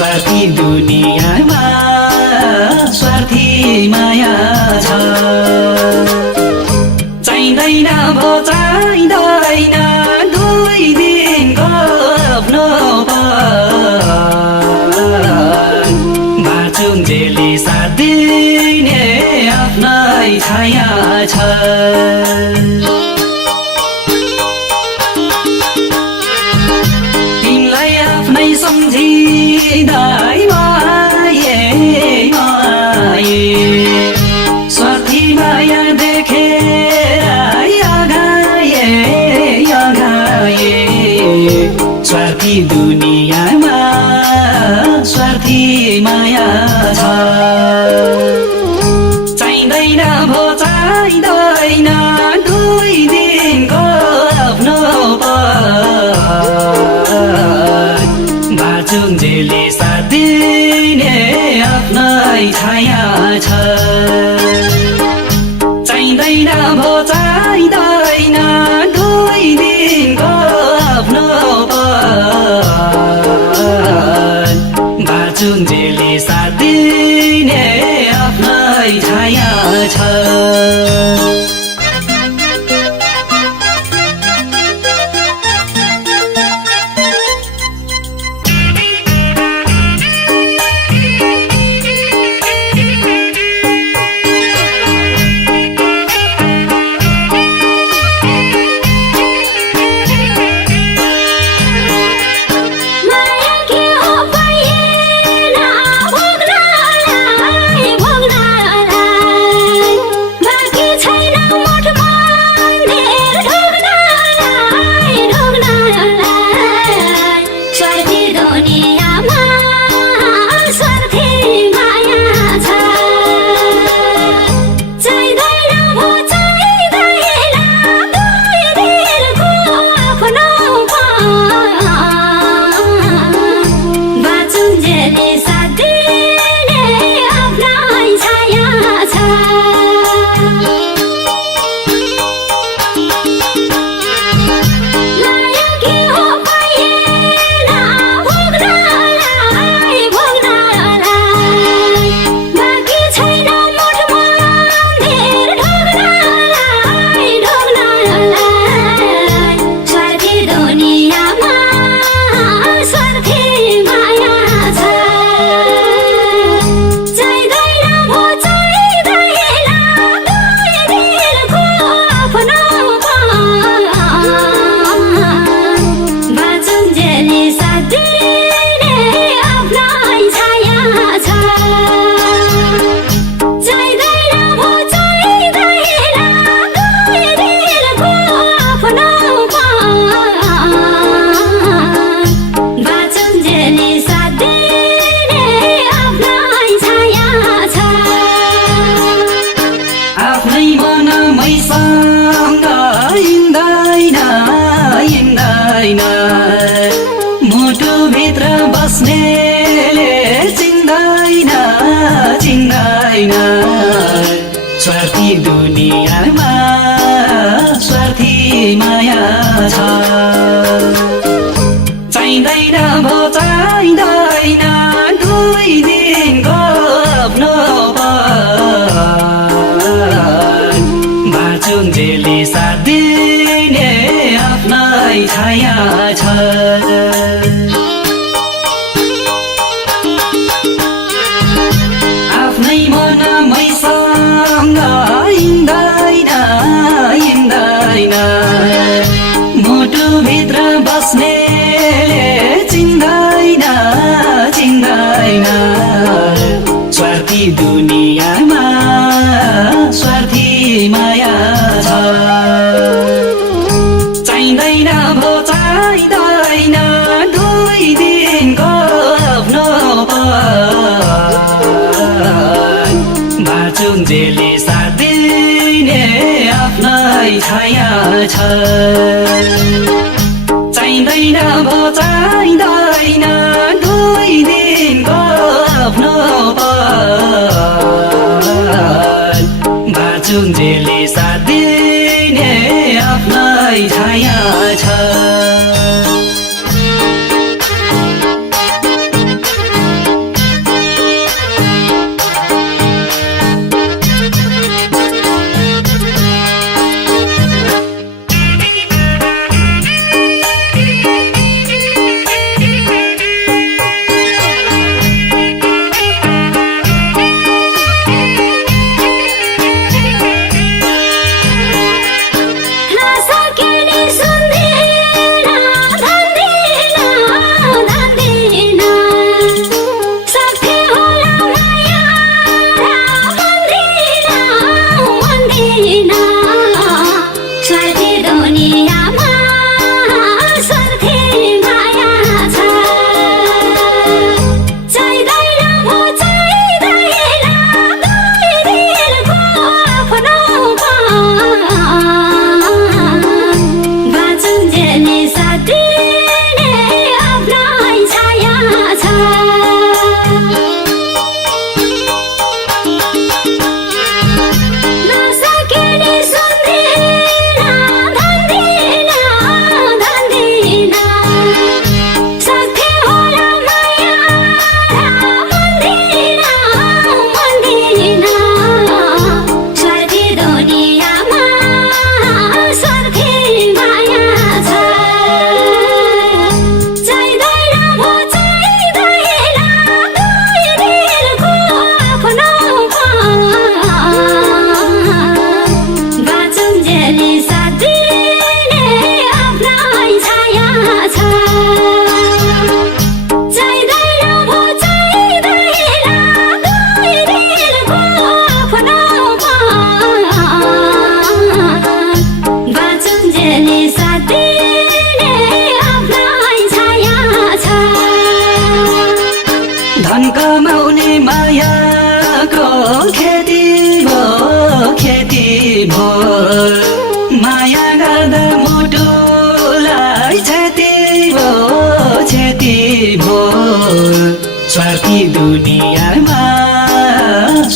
स्वार्थी दुनियाँमा स्वार्थी माया छ चाहिँदैन भो चाहिँदैन दुई दिनको आफ्नो बाँचुन्जेली साथ दिने आफ्नै छाया छ तिमीलाई आफ्नै सम्झिँदै माये माये स्वार्थी माया देखेर अगाए अगाए स्वार्थी दुनियाँमा स्वार्थी माया छ चाहिँदैन भो चाहिँदैन दुई दिनको आफ्नो बाँचुन्जेली साथ दिने आफ्नै छाया छ चाहिँदैन भो चाहिँदैन दुई दिनको आफ्नो बाँचुन्जेली साथ दिने आफ्नै छाया छ मुटुभित्र बस्नेले चिन्दैन चिन्दैन स्वार्थी दुनियाँमा स्वार्थी माया छ चाहिँदैन भो चाहिँदैन दुई दिनको आफ्नो बाँचुन्जेली साथ दिने आफ्नै छाया छ आफ्नै मनमैसँग हिँड्दैन हिँड्दैन मुटुभित्र बस्नेले चिन्दैन चिन्दैन स्वार्थी दुनियाँमा स्वार्थी माया छ चाहिँदैन भो चाहिँदैन दुई दिनको आफ्नो बाँचुन्जेली साथ दिने आफ्नै छाया छ चाहिँदैन भो चाहिँदैन दुई दिनको आफ्नो बाँचुन्जेली साथ दिने आफ्नै छाया छ धन कमाउने मायाको खेती भो माया गर्दा मुटुलाई क्षति भो स्वार्थी दुनियाँमा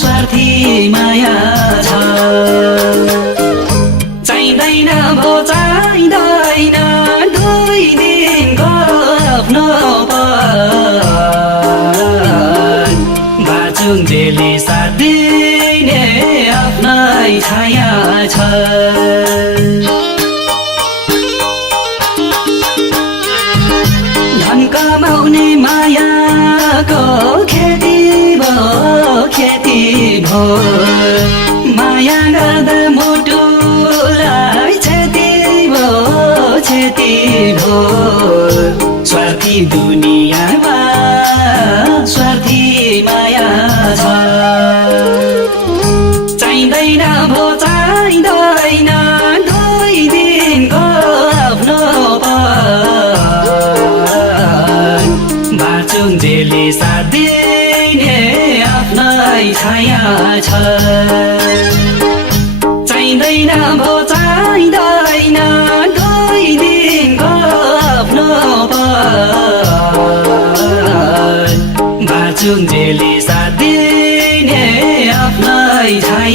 स्वार्थी माया छ चाहिँदैन भो चाहिँदैन दुई दिनको आफ्नोपन बाँचुन्जेली साथ दिने आफ्नै छाया छ धन कमाउने मायाको खेती भो माया गर्दा मुटुलाई क्षति भो स्वार्थी दुनियाँमा स्वार्थी माया छ चाहिँदैन भो चाहिँदैन दुई दिनको आफ्नोपन बाँचुन्जेली साथ दिने आफ्नै छाया छ चाहिँदैन भो चाहिँदैन दुई दिनको आफ्नोपन बाँचुन्जेली साथ दिने आफ्नै छाया